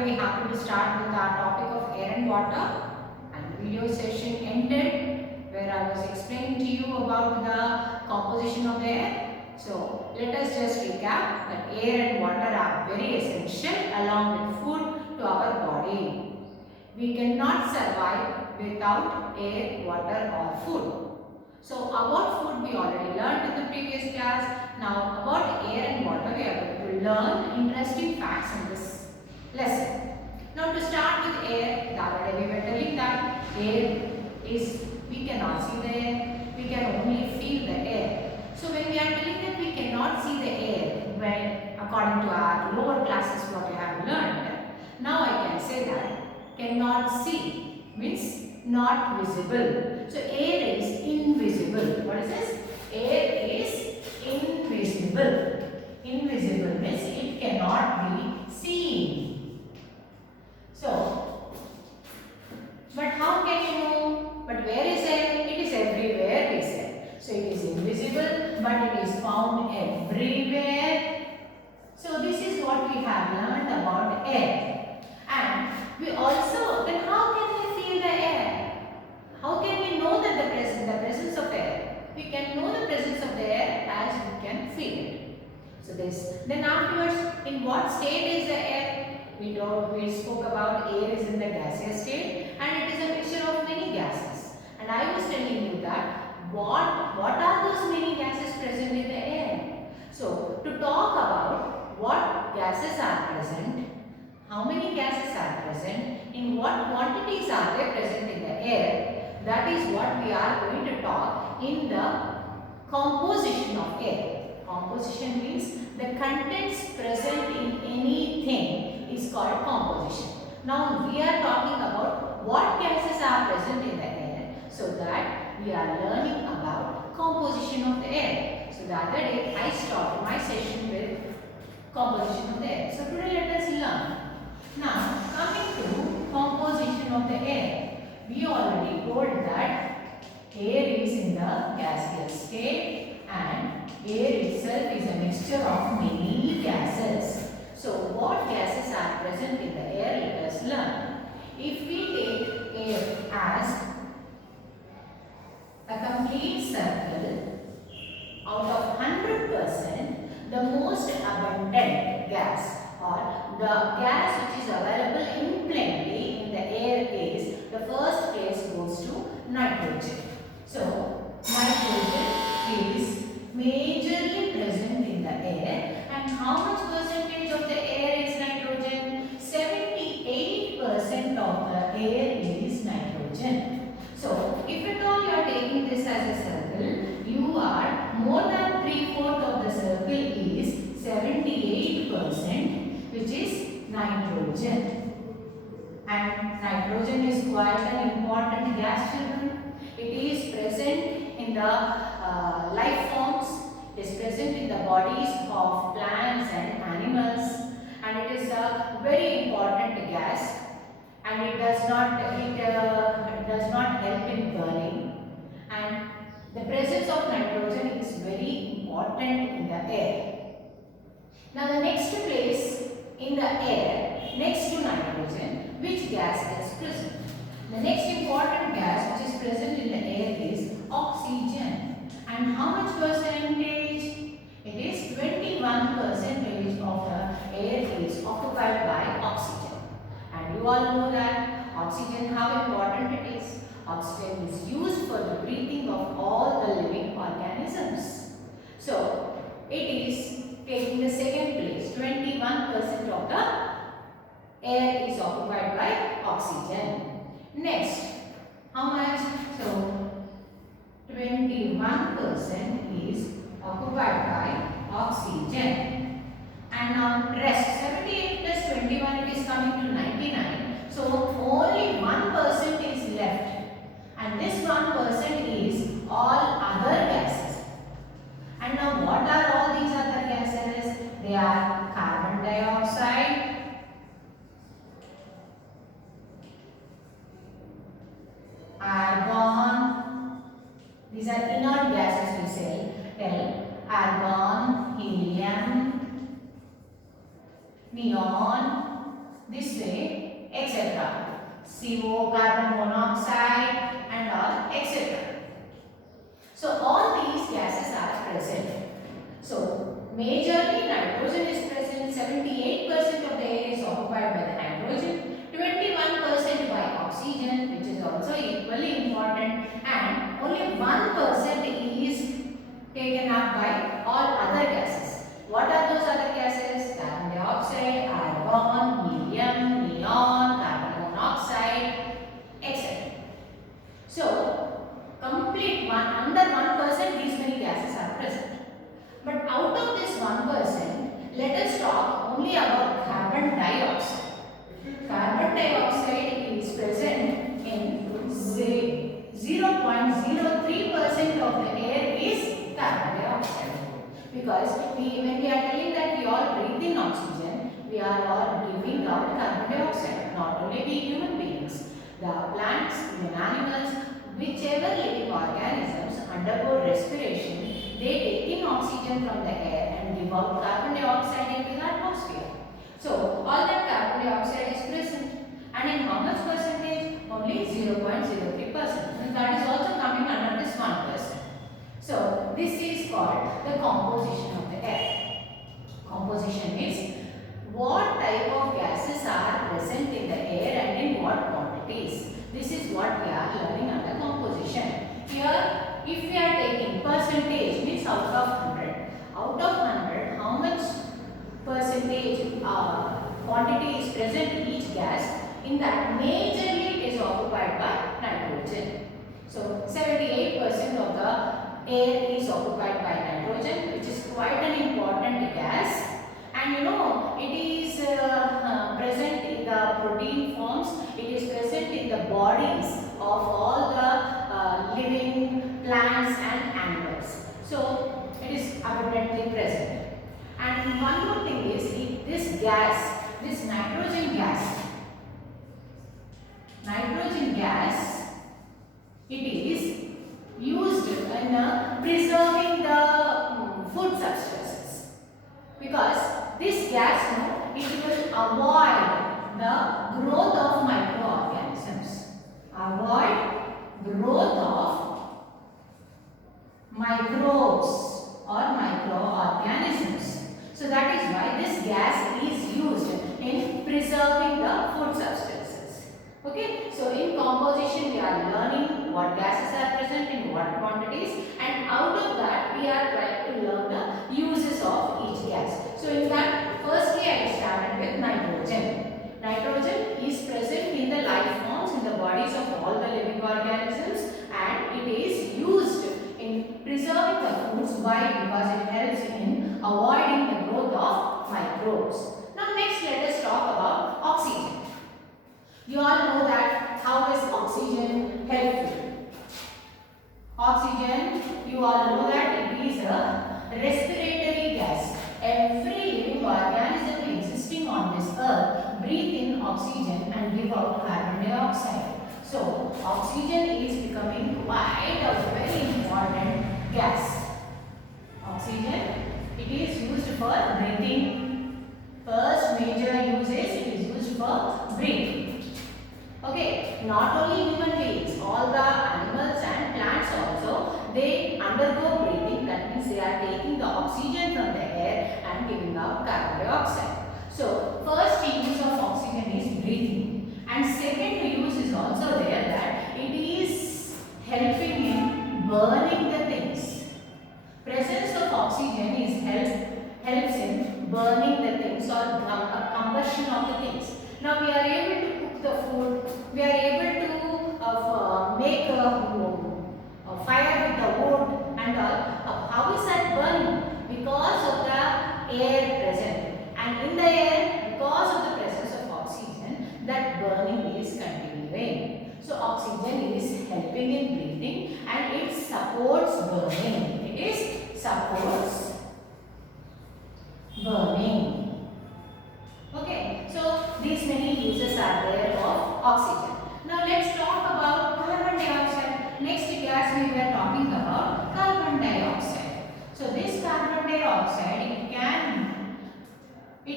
again we happen to start with our topic of air and water, and the video session ended where I was explaining to you about the composition of the air. So let us just recap that air and water are very essential along with food to our body. We cannot survive without air, water or food. So about food we already learned in the previous class. Now about air and water we are going to learn interesting facts in this lesson. Now to start with air, the other day we were telling that air is, we cannot see the air, we can only feel the air. So when we are telling that we cannot see the air, when according to our lower classes what we have learned, now I can say that cannot see means not visible. So air is invisible. What is this? Air is invisible. Invisible means it cannot be seen. So, but how can you know? But where is air? It is everywhere, we said. So it is invisible, but it is found everywhere. So this is what we have learned about air. And we also, then how can we feel the air? How can we know that the presence of air? We can know the presence of the air as we can feel it. So this. Then afterwards, in what state is the air? We spoke about air is in the gaseous state and it is a mixture of many gases. And I was telling you that what are those many gases present in the air? So to talk about what gases are present, how many gases are present, in what quantities are they present in the air, that is what we are going to talk in the composition of air. Composition means the contents present in anything is called composition. Now we are talking about what gases are present in the air, so that we are learning about composition of the air. So the other day I started my session with composition of the air. So today let us learn. Now coming to composition of the air, we already told that air is in the gaseous state and air itself is a mixture of many gases. So what gases are present in the air, let us learn. If we take air as a complete circle, out of 100%, the most abundant gas or the gas which is available in plenty in the air is, the first place goes to nitrogen. So nitrogen is majorly present in the air, and how much percentage of the air is nitrogen? 78% of the air is nitrogen. So if at all you are taking this as a circle, you are more than 3/4 of the circle is 78%, which is nitrogen. And nitrogen is quite an important gas, children. It is present in the life forms. It is present in the bodies of plants and animals, and it is a very important gas. And it does not help in burning. And the presence of nitrogen is very important in the air. Now the next place in the air next to nitrogen, which gas is present? The next important gas which is present in the air is oxygen. And how much percentage? It is 21% of the air is occupied by oxygen. And you all know that oxygen, how important it is. Oxygen is used for the breathing of all the living organisms. So it is taking the second place. 21% of the air is occupied by oxygen. Next, how much? So 21% is occupied by oxygen. And now rest, 78 plus 21, it is coming to 99. So only 1% is left. And this 1% is all other gases. And now what are all these other gases? They are carbon dioxide, argon, these are inert gases we say, argon, helium, neon, this way, etc. CO, carbon monoxide and all, etc. So all these gases are present. So majorly nitrogen is present. 78% of the air is occupied by the nitrogen, 21% by oxygen, which is also equally important, and only 1% is taken up by all other gases. What are those other gases? Carbon dioxide, argon, helium, neon, carbon monoxide, etc. So, complete under 1% these many gases are present. But out of this 1%, let us talk only about carbon dioxide. Carbon dioxide is present in 0.03% of the air is carbon dioxide. Because when we are telling that we all breathe in oxygen, we are all giving out carbon dioxide. Not only we human beings, the plants, the animals, whichever living organisms undergo respiration, they take in oxygen from the air and give out carbon dioxide into the atmosphere. So, all that carbon dioxide is present. And in how much percentage? Only 0.03%. And that is also coming under this 1%. So, this is called the composition of the air. Composition is what type of gases are present in the air and in what quantities. This is what we are learning under composition. Here, if we are taking percentage, means out of 100. Out of 100, how much percentage quantity is present in each gas? In that, majorly it is occupied by nitrogen. So, 78% of the air is occupied by nitrogen, which is quite an important gas. And you know, it is present in the protein forms, it is present in the bodies of all the living plants and animals. So, it is abundantly present. And one more thing is, this gas, this nitrogen gas, it is used in preserving the food substances. Because this gas, it will avoid the growth of microorganisms. Avoid growth of microbes or microorganisms. So that is why this gas is used in preserving the food substances. Okay, so in composition we are learning what gases are present in what quantities, and out of that we are trying to learn the uses of each gas. So in that, firstly I started with nitrogen. Nitrogen is present in the life forms in the bodies of all the living organisms, and it is used in preserving the foods. Why? Because it helps in avoiding the growth of microbes. Now next let us talk about oxygen. You all know that how is oxygen helpful? Oxygen, you all know that it is a respiratory gas. Every living organism existing on this earth breathe in oxygen and give out carbon dioxide. So, oxygen is becoming quite a very important gas. Oxygen, it is used for breathing. First major usage, it is used for breathing. Okay, not only human beings, all the animals and plants also, they undergo breathing. That means they are taking the oxygen from the air and giving out carbon dioxide. So, first use of oxygen is breathing, and second use is also there, that it is helping in burning the things. Presence of oxygen is helps in burning the things or combustion of the things. Now we are able to cook the food, we are able to make a fire with the wood and all. How is that burning? Because of the air present. And in the air, because of the presence of oxygen, that burning is continuing. So oxygen is helping in breathing and it supports burning. It is supports burning. Okay, so these many uses are there of oxygen. Now let's talk about carbon dioxide. Next gas we were talking about carbon dioxide. So this carbon dioxide,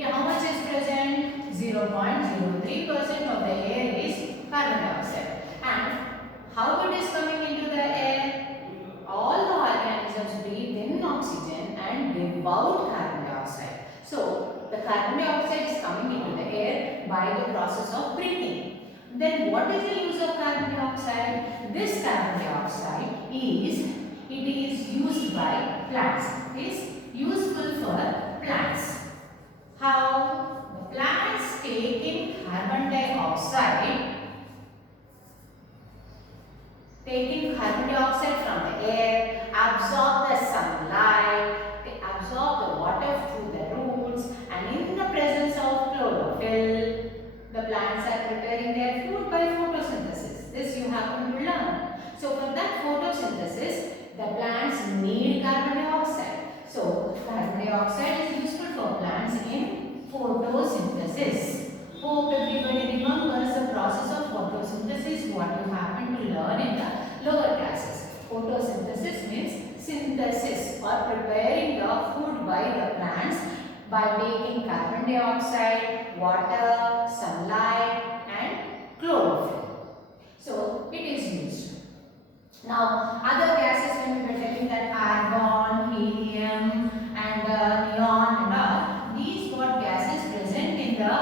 how much is present? 0.03% of the air is carbon dioxide. And how it is coming into the air? All the organisms breathe in oxygen and give out carbon dioxide. So the carbon dioxide is coming into the air by the process of breathing. Then what is the use of carbon dioxide? This carbon dioxide is used by plants. It is useful for plants. How? The plants take in carbon dioxide, taking carbon dioxide from the air, absorb the sunlight, they absorb the water through the roots, and in the presence of chlorophyll, the plants are preparing their food by photosynthesis. This you happen to learn. So for that photosynthesis, the plants need carbon dioxide. So carbon dioxide is useful for plants in photosynthesis. Hope everybody remembers the process of photosynthesis, what you happen to learn in the lower classes. Photosynthesis means synthesis or preparing the food by the plants by taking carbon dioxide, water, sunlight and chlorophyll. So it is used. Now other gases, when we were telling that argon, helium and neon and all, these what gases present in the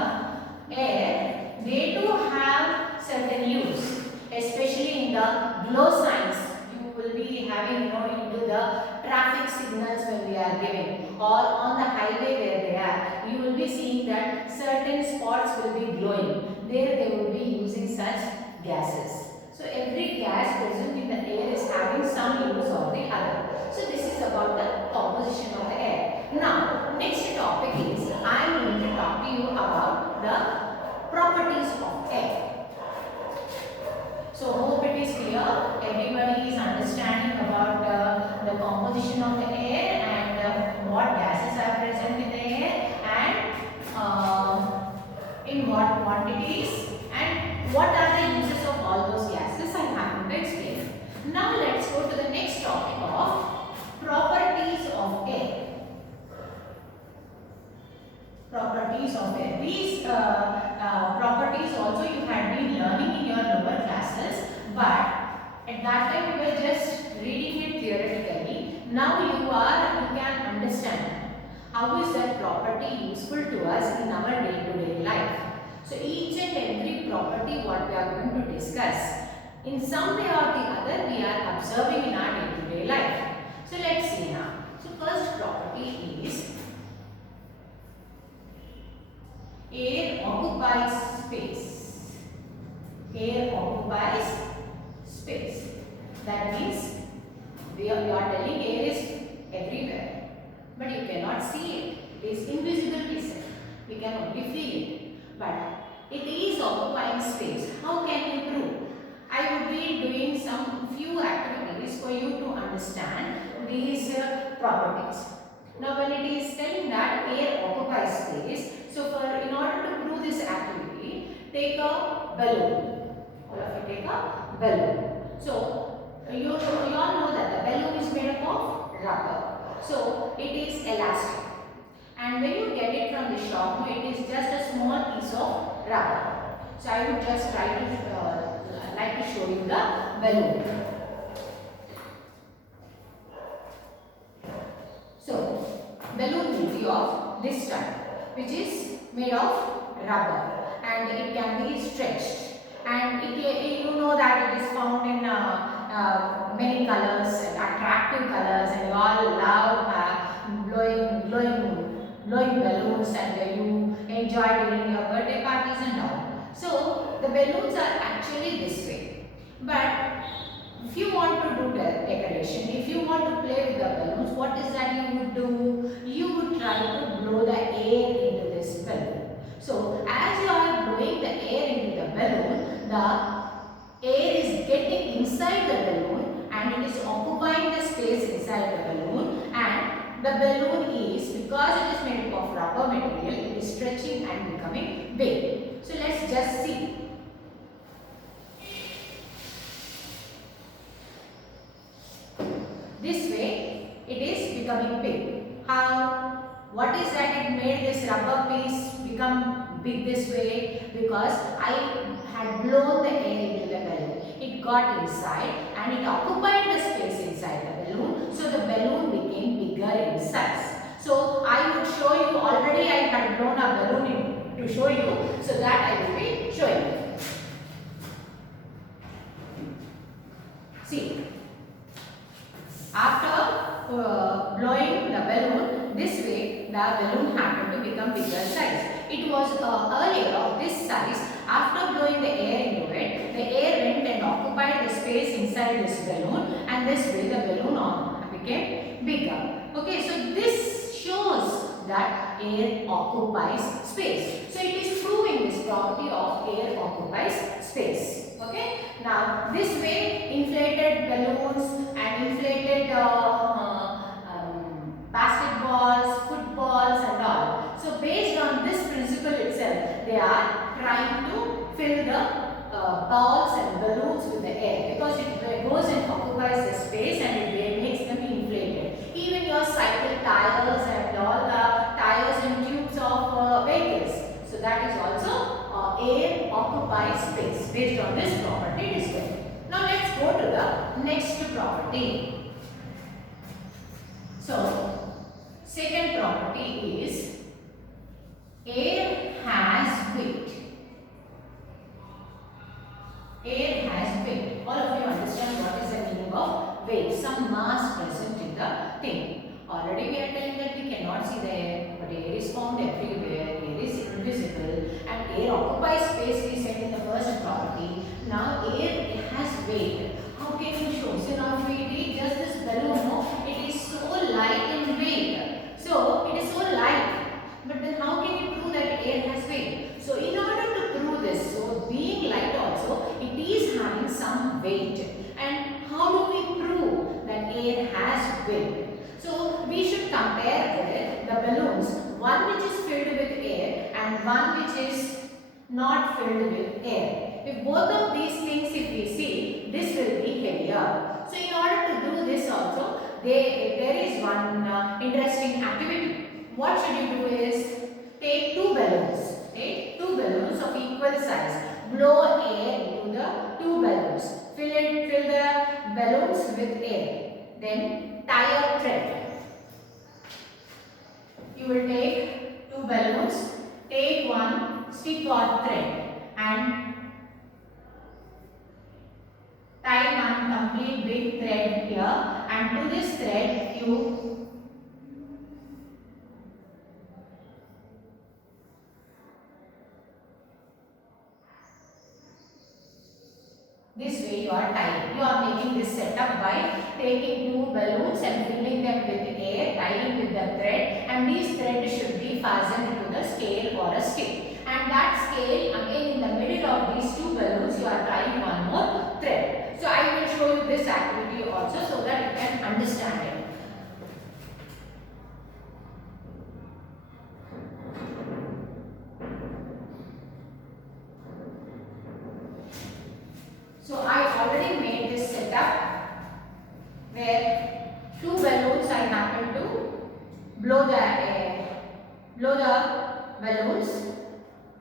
air, they do have certain use, especially in the glow signs. You will be having, into the traffic signals when we are giving, or on the highway where they are, you will be seeing that certain spots will be glowing. There they will be using such gases. So every gas present in the air is having some use or the other. So this is about the composition of the air. Now next topic is, I am going to talk to you about the properties of air. So hope it is clear. Everybody is understanding about the composition of the air and what gases are present in the air and in what quantities and what are the uses of all those gases. I have to explain. Now let's go to the next topic of properties of air. Properties of air. These properties also you had been learning in your lower classes, but at that time you were just reading it theoretically. Now you can understand how is that property useful to us in our day-to-day life. So each and every property what we are going to discuss, in some way or the other we are observing in our day-to-day life. So let's see now. So first property is air occupies space. Air occupies space. That means we are telling air is everywhere, but you cannot see it. It is invisible, we say. We can only feel it. But it is occupying space. How can we prove? I would be doing some few activities for you to understand these properties. Now when it is telling that air occupies space, so in order to prove this activity, take a balloon. All of you take a balloon. So you all know that the balloon is made up of rubber. So it is elastic. And when you get it from the shop, it is just a small piece of rubber. So I would just try to like to show you the balloon. So balloon will be of this type, which is made of rubber, and it can be stretched. And you know that it is found in many colors, attractive colors, and you all love blowing balloons, and you enjoy during your birthday parties and all. So the balloons are actually this way. But if you want to do the decoration, if you want to play with the balloons, what is that you would do? You would try to blow the air into this balloon. So as you are blowing the air into the balloon, the air is getting inside the balloon and it is occupying the space inside the balloon, and the balloon is, because it is made up of rubber material, it is stretching and becoming big. So let's just see. This way it is becoming big. How? What is that it made this rubber piece become big this way? Because I had blown the air into the balloon. It got inside and it occupied the space inside the balloon. So the balloon became bigger in size. So I would show you, already I had blown a balloon to show you. So that I will be showing you. See, after blowing the balloon this way, the balloon happened to become bigger size. It was earlier of this size. After blowing the air into it, the air went and occupied the space inside this balloon, and this way the balloon became bigger. Okay, so this shows that air occupies space. So it is proving this property of air occupies space. Okay. Now this way inflated balloons and inflated basketballs, footballs and all. So based on this principle itself, they are trying to fill the balls and balloons with the air, because it goes and occupies the space and it makes them inflated. Even your cycle tires and all the tires and tubes of vehicles. So that is also air occupies space. Based on this property it is well. Now let's go to the next property. So second property is air has weight. Air has weight. All of you understand what is the meaning of weight. Some mass present in the thing. Already we are telling that we cannot see the air, but air is found everywhere. Air is invisible and air occupies space, we said in the first property. Now air has weight. How can you show? So now if we take just this balloon, no, it is so light in weight. So it is so light. But then how can you prove that air has weight? So in order to prove this, so being light also, it is having some weight. And how do we prove that air has weight? So we should compare with the balloons, one which is filled with air and one which is not filled with air. If both of these things if we see, this will be heavier. So in order to do this also, there is one interesting activity. What should you do is take two balloons. Take two balloons of equal size. Blow air into the two balloons. Fill the balloons with air. Then tie a thread. You will take two balloons. Take one stick or thread and tie one complete big thread here, and to this thread you this way you are tying. You are making this setup by taking two balloons and filling them with air, tying with the thread, and these threads should be fastened to the scale or a stick. And that scale, again in the middle of these two balloons, you are tying one more thread. So I will show you this activity also so that you can understand it. So I already made this setup where two balloons I happen to blow the balloons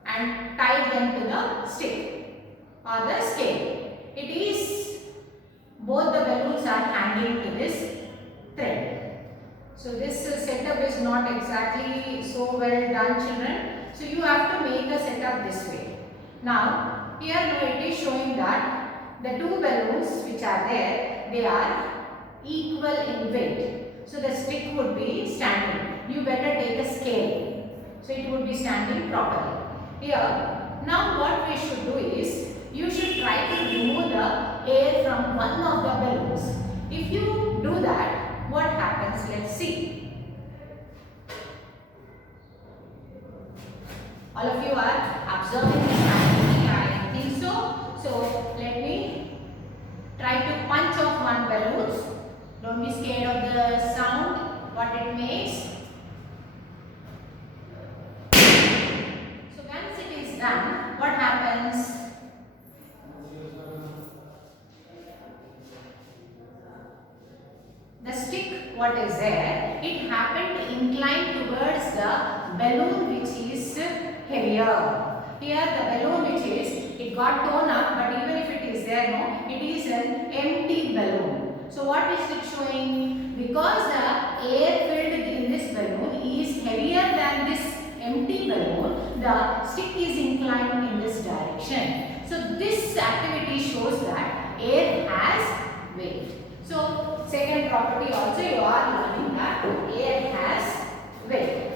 and tie them to the stick or the scale. It is both the balloons are hanging to this thread. So this setup is not exactly so well done, children. So you have to make a setup this way. Now here it is showing that the two balloons which are there, they are equal in weight. So the stick would be standing. You better take a scale. So it would be standing properly. Here, now what we should do is, you should try to remove the air from one of the balloons. If you do that, what happens? Let's see. All of you are observing this activity, I think so. So let me try to punch off one balloon. Don't be scared of the sound, what it makes. So once it is done, what happens? The stick, what is there, it happened to incline towards the balloon which is heavier. Here the balloon which is, it got torn up, but even if it is there, no, it is an empty balloon. So what is it showing? Because the air filled in this balloon is heavier than this empty balloon, the stick is inclined in this direction. So this activity shows that air has weight. So second property also you are learning that air has weight.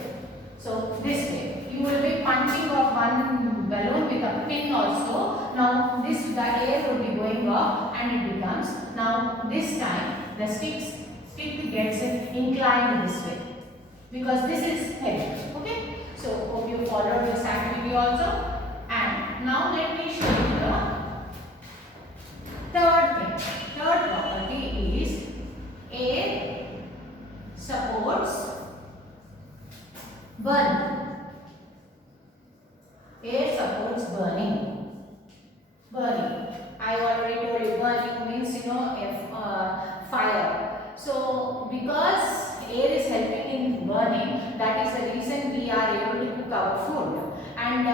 So this way you will be punching off one balloon with a pin also. Now this, the air will be going off and it becomes, now this time the stick gets inclined this way because this is heavy. Okay. So hope you followed this activity also. And now let me show you the third thing. Third property is air supports burning. Air supports burning. Burning. I already told you burning means, you know, fire. So because air is helping in burning, that is the reason we are able to cook our food. And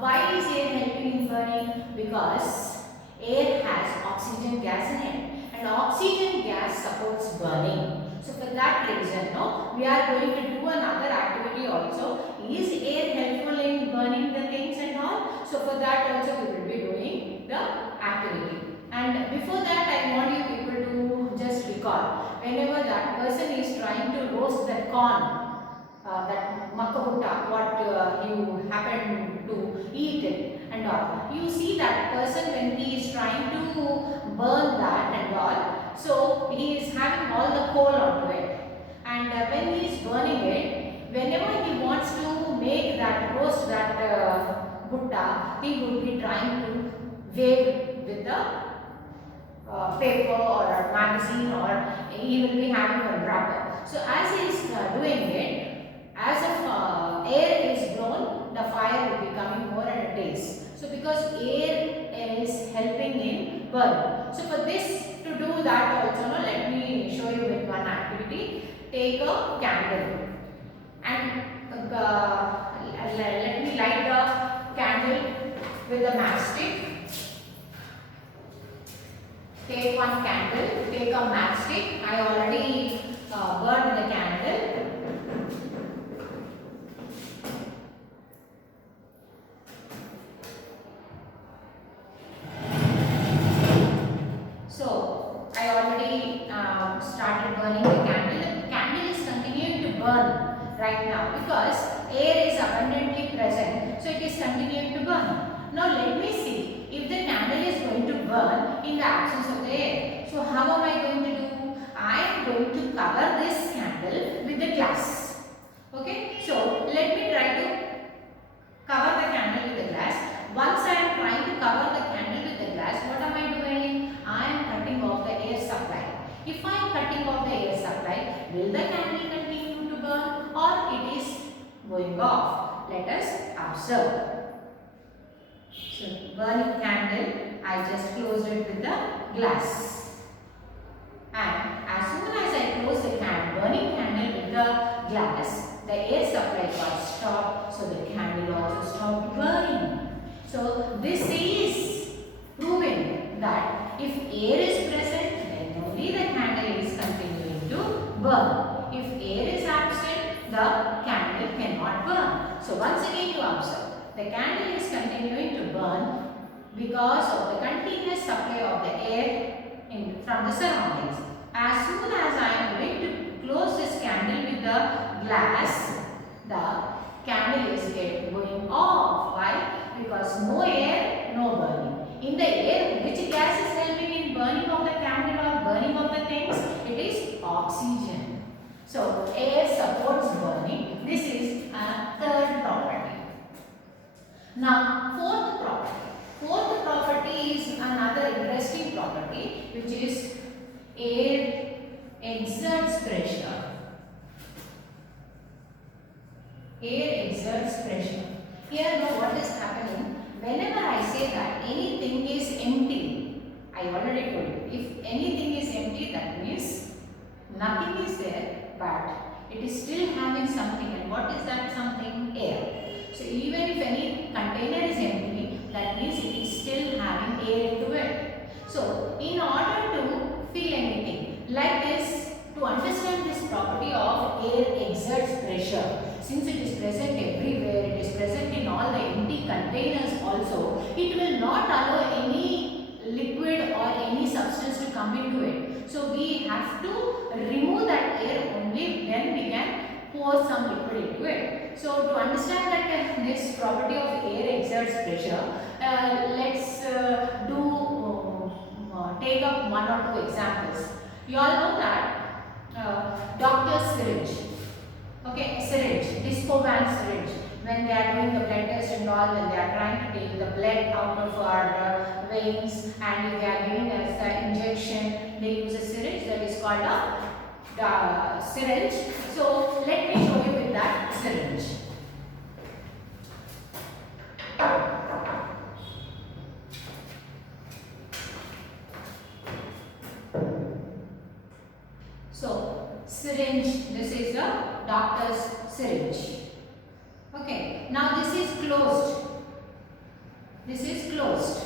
why is air helping in burning? Because air has oxygen gas in it, and oxygen gas supports burning. So for that reason, no, we are going to do another activity also. Is air helpful in burning the things and all? So for that also we will be doing the activity. And before that, I want you people to just recall, whenever that person is trying to roast that corn, that makabutta, what you happen to eat it and all, you see that person when he is trying to burn that and all, so he is having all the coal onto it, and when he is burning it, whenever he wants to make that roast that butta, he would be trying to wave with the paper or a magazine, or he will be having a wrapper. So as he is doing it, as if air is blown, the fire will be coming more and it is. So because air is helping in burn. So for this, to do that also, no, let me show you with one activity. Take a candle and let me light the candle with a matchstick. Take one candle, take a matchstick. I already burned the candle. So I already started burning the candle. The candle is continuing to burn right now because air is abundantly present. So it is continuing to burn. Now let me see if the candle is going to burn in the absence of the air. So how am I going to do? I am going to cover this candle with the glass. Okay. So let me try to cover the candle with the glass. Once I am trying to cover the candle with the glass, what am I doing? I am cutting off the air supply. If I am cutting off the air supply, will the candle continue to burn or it is going off? Let us observe. So burning candle, I just closed it with the glass. And as soon as I close the burning candle with the glass, the air supply got stopped, so the candle also stopped burning. So this is proving that if air is present, then only the candle is continuing to burn. If air is absent, the candle cannot burn. So once again you observe, the candle is continuing to burn because of the continuous supply of the air from the surroundings. As soon as I am going to close this candle with the glass, the candle is going off. Why? Because no air, no burning. In the air, which gas is helping in burning of the candle or burning of the things? It is oxygen. So air supports burning. This is a third property. Now fourth property. Fourth property is another interesting property, which is air exerts pressure. Air exerts pressure. Here now what is happening? Whenever I say that anything is empty, I already told you, if anything is empty, that means nothing is there, but it is still having something. And what is that something? Air. So So even if any container is empty, that means it is still having air into it. So in order to fill anything like this, to understand this property of air exerts pressure, since it is present everywhere, it is present in all the empty containers also, it will not allow any liquid or any substance to come into it. So we have to remove that air only, then we can pour some liquid into it. So to understand that this property of air exerts pressure, let's take up one or two examples. You all know that doctor's syringe. Okay, syringe, Discovan syringe. When they are doing the blood test and all, when they are trying to take the blood out of our veins, and if they are giving us the injection, they use a syringe that is called a syringe. So let me show you with that syringe. So syringe, this is the doctor's syringe. Okay, now this is closed. This is closed,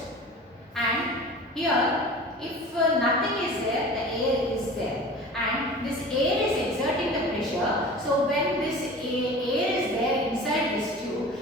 and here if nothing is there, the air is there, and this air is exerting the pressure. So when this air is there inside this tube,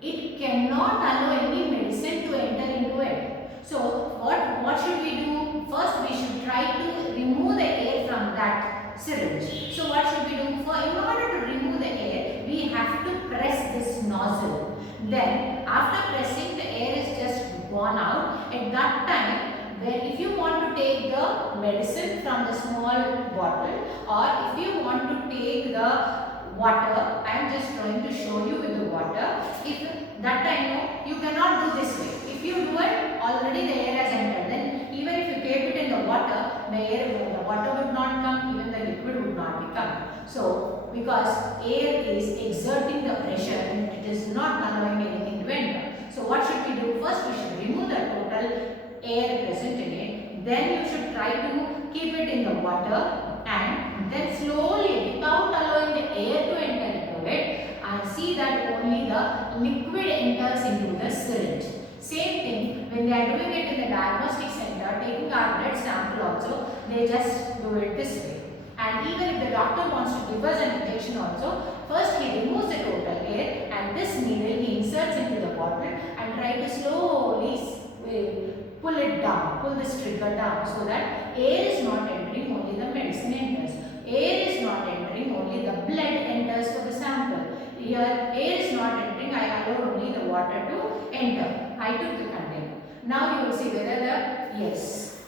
it cannot allow any medicine to enter into it. So what should we do? First we should try to remove the air from that syringe. So what should we do? In order to remove the air, we have to press this nozzle. Then after pressing, the air is just gone out. At that time, where if you want to take the medicine from the small bottle, or if you want to take the water, I am just trying to show you with the water. If that time you cannot do this way. If you do it, already the air has entered. Then even if you keep it in the water, the water would not come, even the liquid would not become. So because air is exerting the pressure and it is not allowing anything to enter. So what should we do? First we should remove the total air present in it. Then you should try to keep it in the water, and then slowly, without allowing the air to enter into it, and see that only the liquid enters into the syringe. Same thing when they are doing it in the diagnostic center, taking our blood sample also, they just do it this way. And even if the doctor wants to give us an injection also, first he removes the total air, and this needle he inserts into the bottle and try to slowly pull it down, pull this trigger down, so that air is not entering, only the medicine enters. Air is not entering, only the blood enters for the sample. Here air is not entering, I allow only the water to enter. I took the container. Now you will see whether the yes.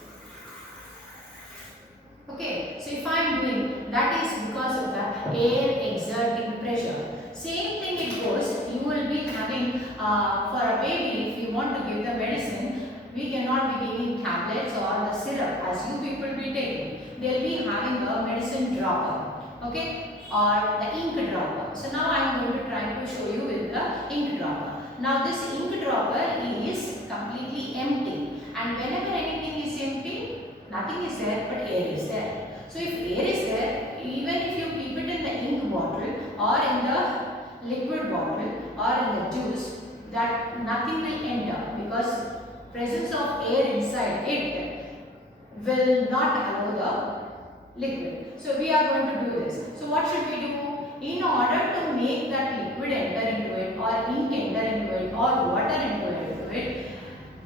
Okay, so if I am doing, that is because of the air exerting pressure. Same thing it goes, you will be having for a baby, if you want to give the medicine, we cannot be giving tablets or the syrup as you people be taking. They will be having a medicine dropper, okay, or the ink dropper. So now I am going to try to show you with the ink dropper. Now this ink dropper is completely empty, and whenever anything is empty, nothing is there but air is there. So if air is there, even if you keep it in the ink bottle or in the liquid bottle or in the juice, that nothing will enter, because presence of air inside it will not allow the liquid. So we are going to do this. So what should we do? In order to make that liquid enter into it, or ink enter into it, or water enter into it,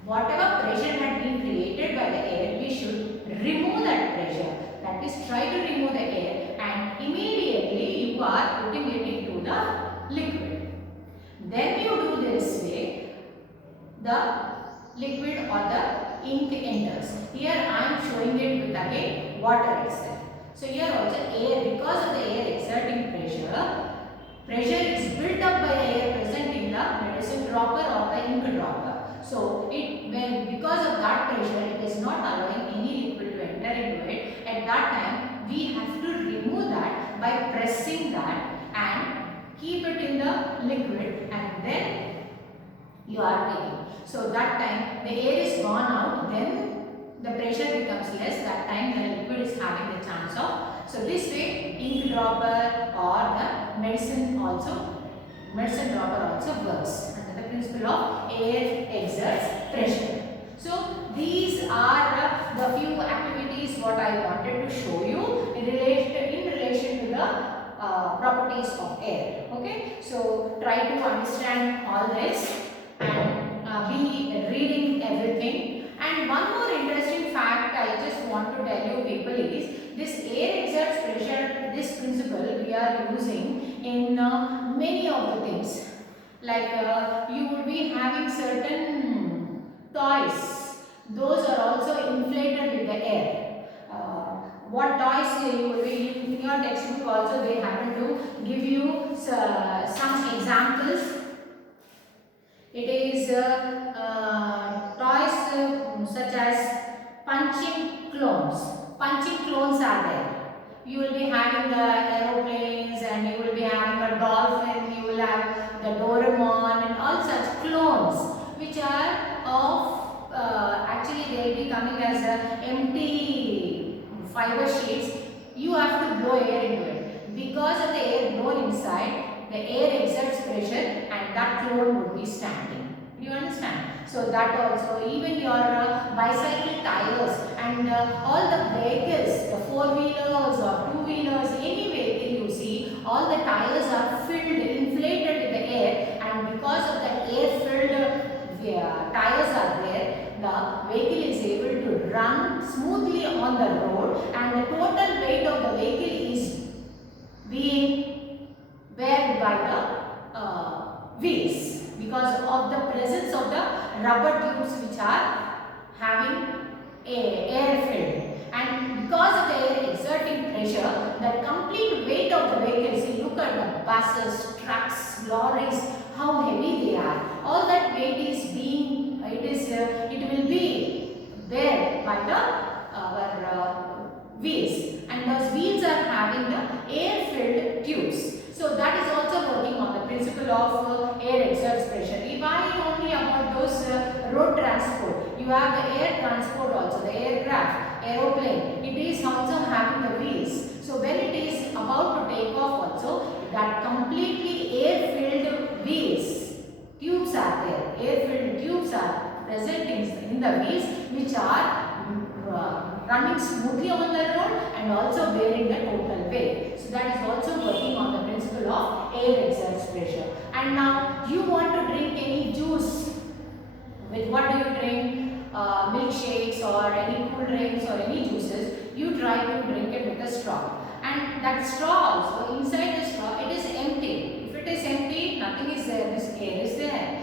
whatever pressure had been created by the air, we should remove that pressure. That is, try to remove the air, and immediately you are putting it into the liquid. Then you do this way, the liquid or the ink enters. Here I am showing it with again water itself. So here also air, because of the air exerting pressure is built up by the air present in the medicine dropper or the ink dropper. So because of that pressure, it is not allowing any liquid to enter into it. At that time, we have to remove that by pressing that and keep it in the liquid, and then you are taking. So that time the air is gone out, then the pressure becomes less. That time the liquid is having the chance of. So this way ink dropper or the medicine also Emerson dropper also works under the principle of air exerts pressure. So these are the few activities what I wanted to show you in relation to the properties of air. Okay, so try to understand all this and be reading everything. And one more interesting fact I just want to tell you people is this air exerts pressure, this principle we are using in many of the things. Like you will be having certain toys, those are also inflated with the air. What toys you will be in your textbook also they happen to give you some examples. It is toys such as punching clones. Punching clones are there. You will be having the aeroplanes and you will be having a dolphin, you will have the Doraemon and all such clones which are of actually they will be coming as empty fiber sheets. You have to blow air into it. Because of the air blown inside, the air exerts pressure and that clone would be standing. Do you understand? So that also, even your bicycle tires and all the vehicles, the four-wheelers or two-wheelers, any vehicle you see, all the tires are filled, inflated with the air, and because of the air-filled tires are there, the vehicle is able to run smoothly on the road, and the total weight of the vehicle is being bared by the wheels because of the presence of the rubber tubes which are having air filled, and because of the air exerting pressure, the complete weight of the vehicle, see look at the buses, trucks, lorries, how heavy they are, all that weight is being, it will be bared by the wheels, and those wheels are having the air filled tubes. So that is also working on the principle of air exerts pressure. Why only about those road transport? You have the air transport also, the aircraft, aeroplane. It is also having the wheels. So when it is about to take off also, that completely air-filled wheels, tubes are there. Air-filled tubes are present in the wheels which are running smoothly on the road and also bearing the total weight. So that is also working on the principle of air exerts pressure. And now you want to drink any juice. With what do you drink? Milkshakes or any cool drinks or any juices. You try to drink it with a straw. And that straw also, inside the straw, it is empty. If it is empty, nothing is there. This air is there.